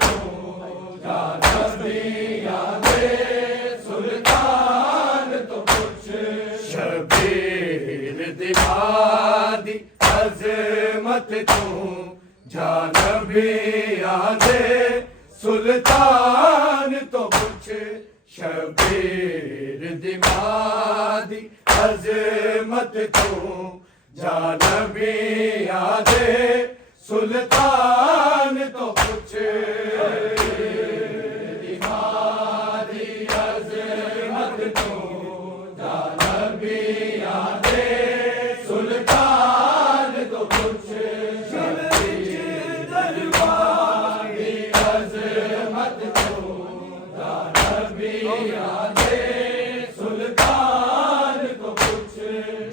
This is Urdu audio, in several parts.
تو جانبی یادے سلطان تو کچھ شبیر دمادی عظمت تو جانبی یادے سلطان تو کچھ شبیر دمادی عظمت تو جانبی یادے سلطان تو کچھ دمادی عظمت تو جانبی یادے سلطان تو کچھ درباری عظمت تو جانبی یادے سلطان تو کچھ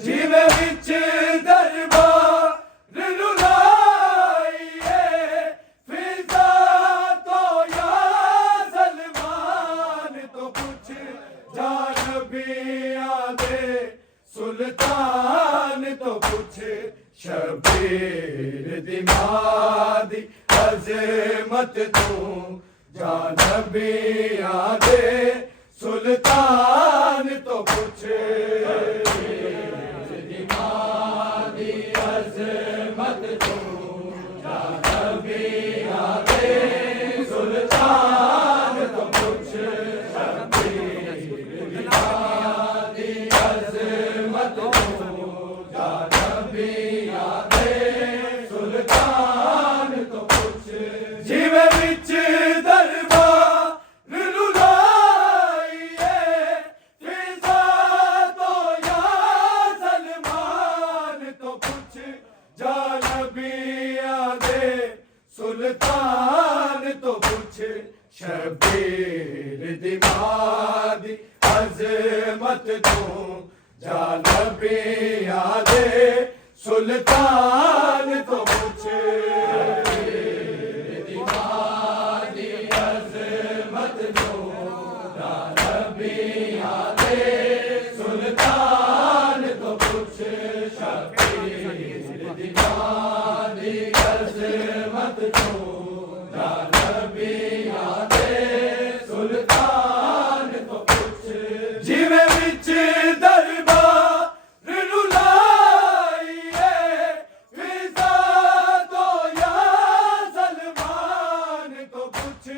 جیوے وچ دربار رلائیے فضا تو یا سلمان تو کچھ جانبی یادے سلطان تو کچھ شبیر دمادی عظمت تو جانبی یادے سلطان تو کچھ دمادی عظمت تو جانبی یادے سلطان تو کچھ دمادی عظمت تو جانبی یادے سلطان تو کچھ جیوے وچ دربار رلائیے فضا تو یا سلمان تو کچھ جانبی یادے سلطان تو کچھ شبیر دمادی عظمت تو جانبی یادے سلطان تو کچھ دمادی عظمت تو جانبی یادے سلطان تو کچھ شبیر دمادی عظمت تو جانبی یادے سلطان تو کچھ جیوے وچ دربار رلائیے فضا تو یا سلمان تو کچھ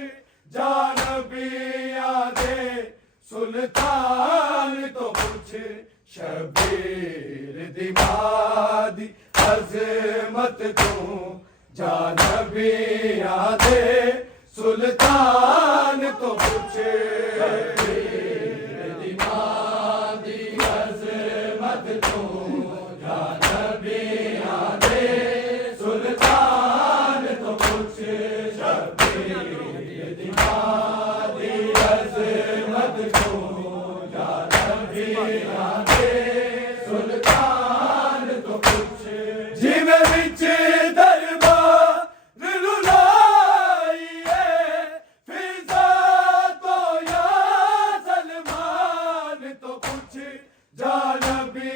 جانبی یادے سلطان تو کچھ شبیر دمادی عظمت تو جانبی یادے سلطان تو کچھ دمادی عظمت تو جانبی یادے سلطان تو کچھ شبیر دمادی عظمت تو جانبی یادے سلطان تو کچھ جیوے وچ دربار رلائیے فضا تو یا سلمان تو کچھ جانبی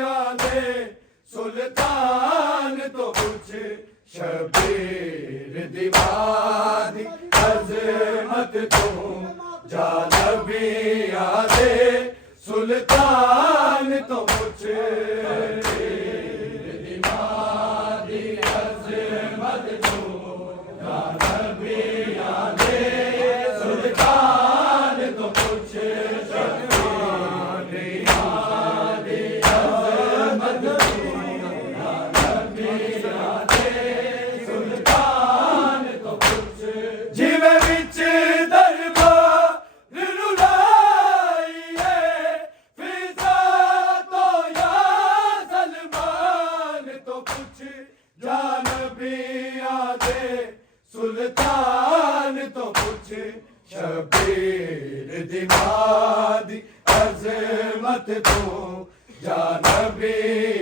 یادے سلطان تو کچھ شبیر دمادی عظمت تو جانبی یادے سلطان تو کچھ دمادی عظمت تو جانبی یادے سلطان تو کچھ دمادی عظمت تو جانبی یادے سلطان تو کچھ جیوے وچ دربار رلائیے فضا تو یا سلمان تو کچھ جانبی یادے سلطان تو کچھ شبیر دمادی عظمت تو جانبی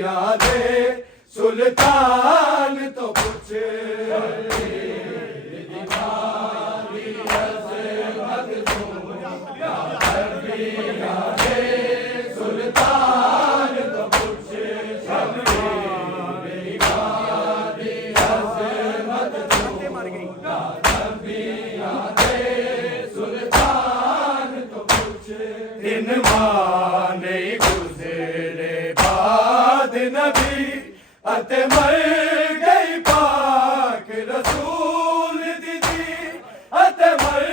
یادے سلطان تو کچھ دمادی عظمت تو جانبی یادے سلطان تو کچھ شبیر دمادی عظمت تو دن ماں نہیں گزرے بعد نبی اتے مر گئی پاک رسول دیدی اتے مر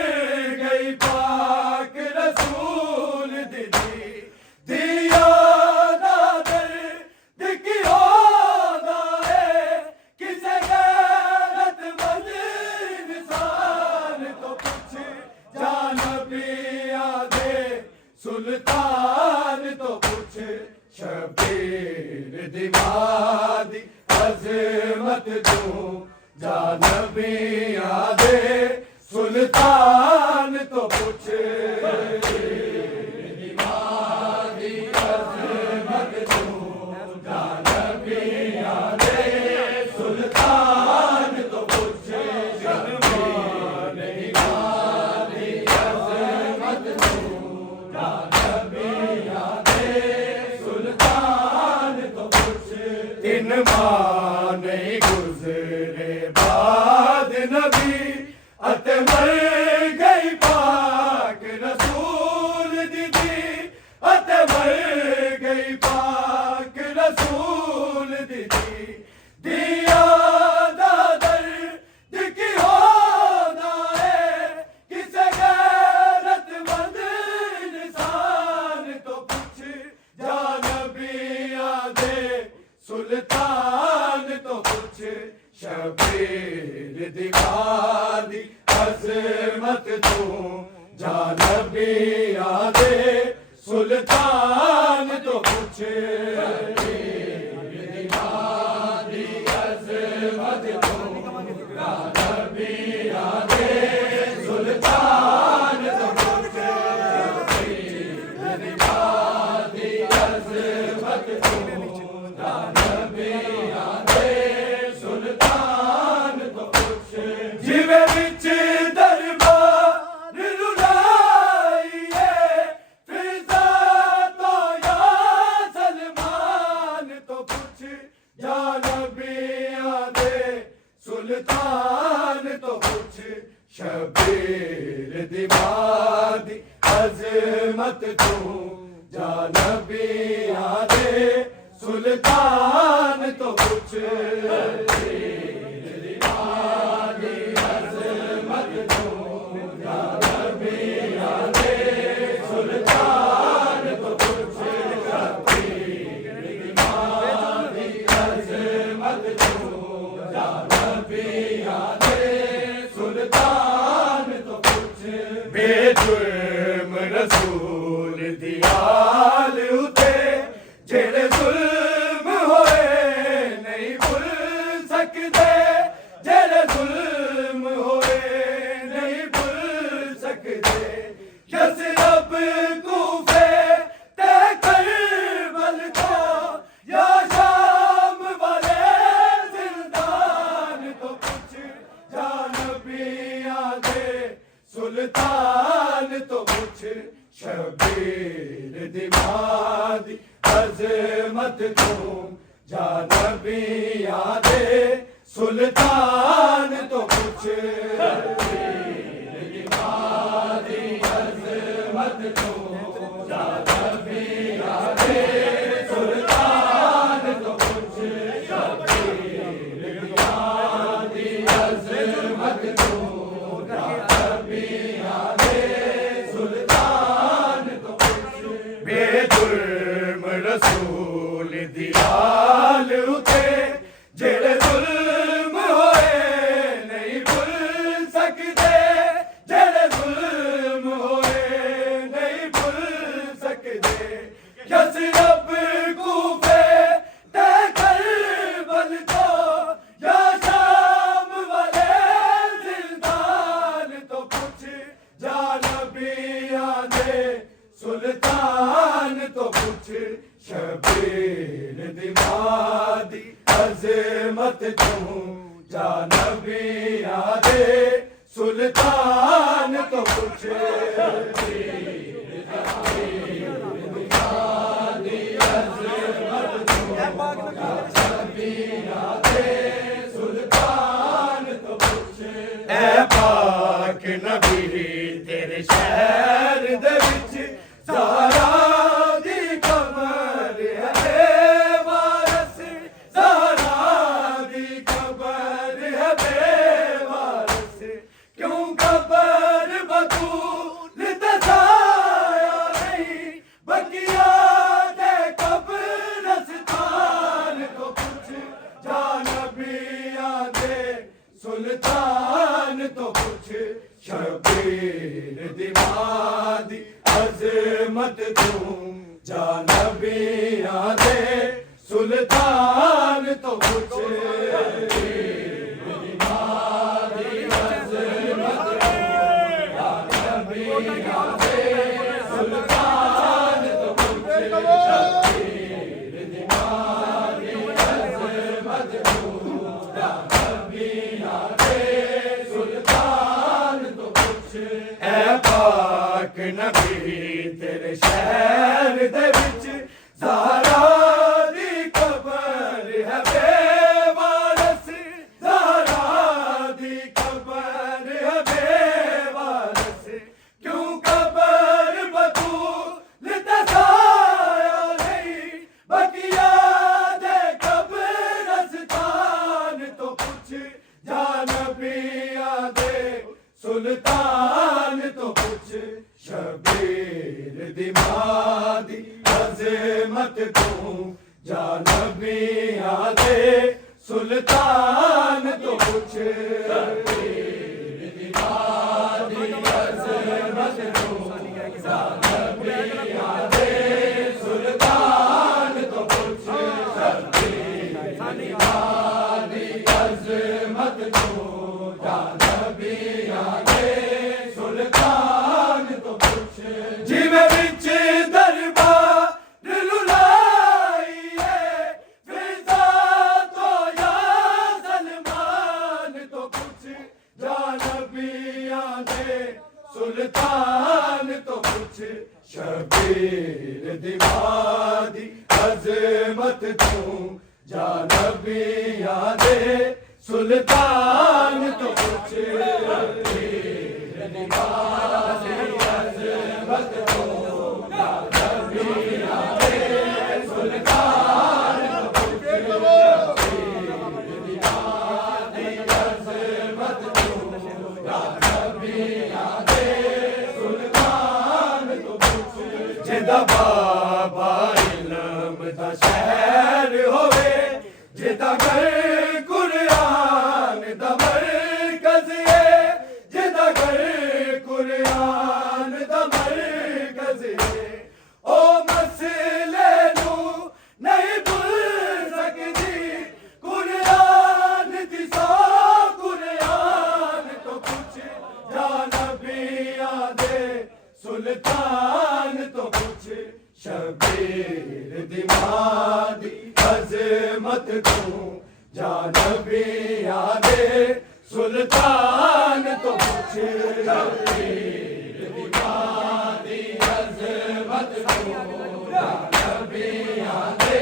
گئی پاک رسول دیدی دیا نادر دکھیو دائے کسے غیرت مند انسان تو پوچھ جا نبی آدھے سلطان تو پوچھ شبیر دیوادی عظمت دوں جا نبی آدھے سلطان تو پوچھ دیوادی عظمت دوں جا نبی آدھے سلطان تو پوچھ شبیر دیوادی عظمت دوں جا نبی آدھے سلطان تو پوچھ دن ماں نہیں گزرے بعد نبی اتے مر گئی پاک رسول دیدی اتے مر گئی پاک رسول دیدی دیا دادر دکھیو دائے کسے غیرت مند انسان تو پوچھ جا نبی آدھے سلطان تو پوچھ شبیر دیوادی عظمت دوں جا نبی آدھے سلطان تو پوچھ دیوادی عظمت دوں جا نبی آدھے سلطان تو پوچھ دیوادی عظمت دوں جا نبی آدھے سلطان تو پوچھ جیوے وچ دربار رلائیے فضا تو یا سلمان تو پوچھ جا نبی آدھے سلطان تو پوچھ شبیر دیوادی عظمت دوں جا نبی آدھے سلطان تو پوچھ دیوادی عظمت دوں جا نبی آدھے سلطان تو پوچھ دیوادی عظمت دوں جا نبی آدھے سلطان تو پوچھ بے جرم رسول دیال اتے جڑے ظلم ہوئے نہیں بھول سکتے جڑے ظلم ہوئے نہیں بھول سکتے یثرب کوفے تے کربل کو یا شام والے زندان تو پوچھ جا نبی آدھے سلطان تو پوچھ شبیر دیوادی عظمت دوں جا نبی آدھے سلطان تو پوچھ دیوادی عظمت دوں جا نبی آدھے سلطان تو پوچھ دیوادی عظمت دوں جا نبی آدھے سلطان تو پوچھ بے جرم رسول دیال اتے جڑے ظلم ہوئے نہیں بھول سکتے جڑے ظلم ہوئے نہیں بھول سکتے یثرب کوفے تے کربل کو یا شام والے زندان تو پوچھ جا نبی آدھے سلطان تو پوچھ شبیر دیوادی عظمت دوں جا نبی آدھے سلطان تو پوچھ نبی تیرے شہر دے وچ زہرا دی قبر ہے بے وارث زہرا دی قبر ہے بے وارث کیوں قبر بطول تسایا نہیں بقیا دے قبرستان تو کچھ جا نبیاں دے سلطان تو کچھ شبیر دی مادی عظمت تم جا نبیاں دے سلطان تو کچھ دی مادی عظمت تم جا نبیاں دے سلطان تو کچھ شبیر دی مادی عظمت تم جا نبیاں دے سلطان تو کچھ اے پاک نبی تیرے شہر دے وچ زہرا دی قبر ہے بے وارث زہرا دی قبر ہے بے وارث کیوں قبر بطول تسایا نہیں بقیا دے قبرستان تو کچھ جا نبیاں دے سلطان تو کچھ شبیر دی مادی عظمت تم جا نبیاں دے سلطان تو کچھ شبیر دی مادی عظمت تم جا نبیاں دے سلطان تو کچھ شبیر دی مادی عظمت تم جا نبیاں دے سلطان تو کچھ جویں وچ دربار للائیے فضا تو یا سلمان تو کچھ جا نبیاں دے سلطان تو کچھ شبیر دی مادی عظمت تم جا نبیاں دے سلطان تو کچھ شبیر دی مادی عظمت تم جا نبیاں دے سلطان تو کچھ شبیر دی مادی عظمت تم جا نبیاں دے سلطان تو کچھ جدا بابا علم دا شہر ہوئے جدا گھر قرآن دا مرکز ہے جدا گھر قرآن دا مرکز ہے او مسئلے نو نہیں بھول سکتی قرآن دی سو قرآن تو کچھ جا نبیاں دے سلطان تو کچھ شبیر دی مادی عظمت تم جا نبیاں دے سلطان تو کچھ شبیر دی مادی عظمت تم جا نبیاں دے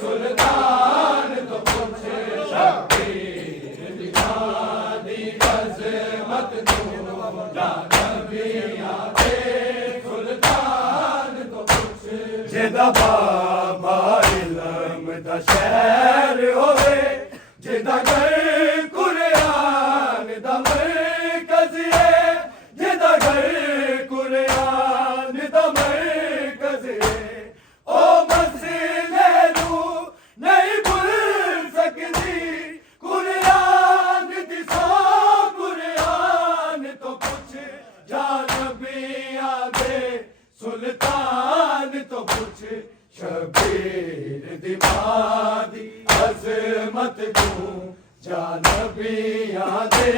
سلطان تو کچھ شبیر دی مادی عظمت تم جا نبیاں دے سلطان تو کچھ جدا بابا علم دا شہر ہوئے جدا گھر قرآن دا مرکز ہے جدا گھر قرآن دا مرکز ہے او مسئلے نو نہیں بھول سکتی قرآن دی سو قرآن تو کچھ جا نبیاں دے سلطان تو کچھ شبیر دی مادی عظمت تم جا نبیاں دے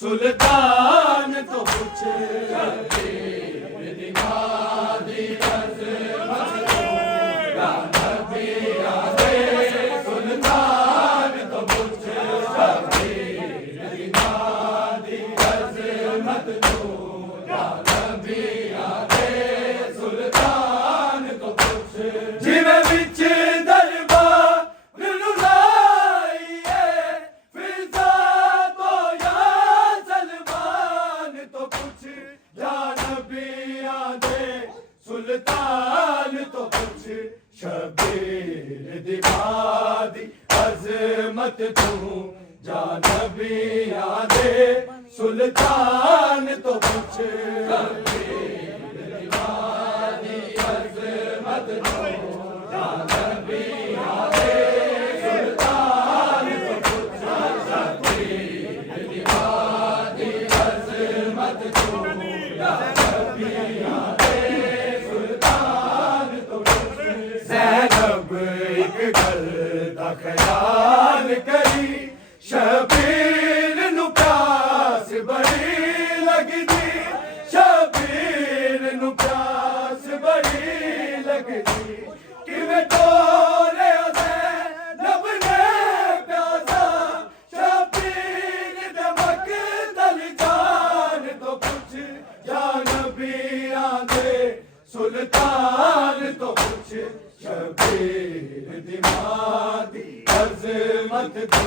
سلطان تو کچھ شبیر دی مادی عظمت تم جا نبیاں دے سلطان تو کچھ شبیر دی مادی عظمت تم جا نبیاں دے سلطان تو کچھ جویں وچ دربار للائیے فضا تو یا سلمان تو سلطان تو کچھ شبیر دی بادی عظمت تو جانبیاں دے سلطان تو کچھ شبیر دی بادی عظمت تو جانبیاں دے سلطان تو کچھ شبیر دی بادی عظمت تو جانبیاں دے سلطان تو کچھ زینب ایک گل دا خیال کری شبیر نو پیاس بڑی لگدی شبیر نو پیاس بڑی لگدی کیویں ٹوریا زینب نے پیاسا شبیر دے مقتل جان تو کچھ جانبیاں دے سلطان تو کچھ شبیر دی ماں دی عظمت تو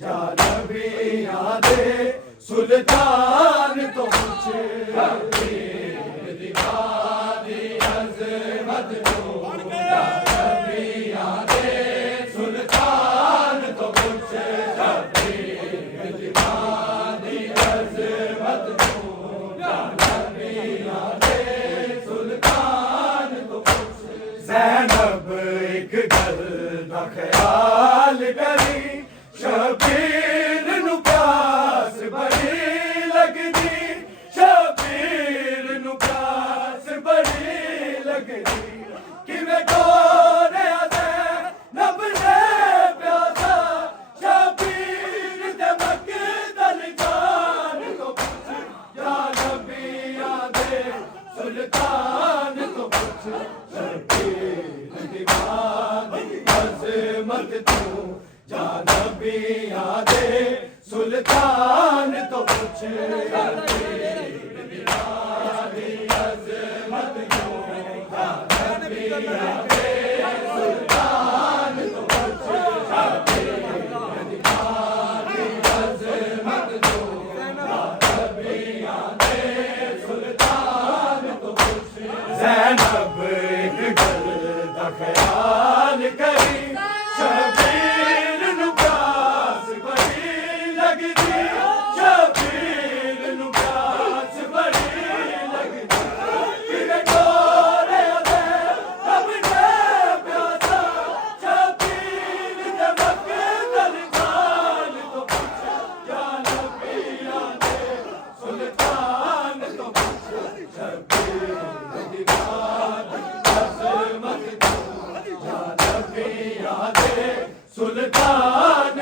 جانبیاں دے سلطان تو کچھ شبیر دی ماں دی عظمت تو جانبیاں دے سلطان تو کچھ شبیر دی ماں دی عظمت تو جانبیاں دے سلطان تو کچھ زینب ایک گل دا خیال کری شبیر نو پیاس بڑی لگدی شبیر نو پیاس بڑی لگدی کیویں ٹوریا زینب نے پیاسا شبیر دے مقتل جان تو کچھ جانبیاں دے سلطان تو کچھ شبیر دی ماں دی عظمت تو جانبیاں دے سلطان تو کچھ شبیر دی ماں دی عظمت تو جانبیاں دے سلطان تو کچھ شبیر دی ماں دی عظمت تو جانبیاں دے سلطان تو کچھ زینب ایک گل دا خیال کری شبیر نو پیاس بڑی لگدی شبیر نو پیاس بڑی لگدی کیویں ٹوریا زینب نے پیاسا شبیر دے مقتل جان تو کچھ جانبیاں دے سلطان تو کچھ شبیر دی ماں دی عظمت تو جانبیاں دے سلطان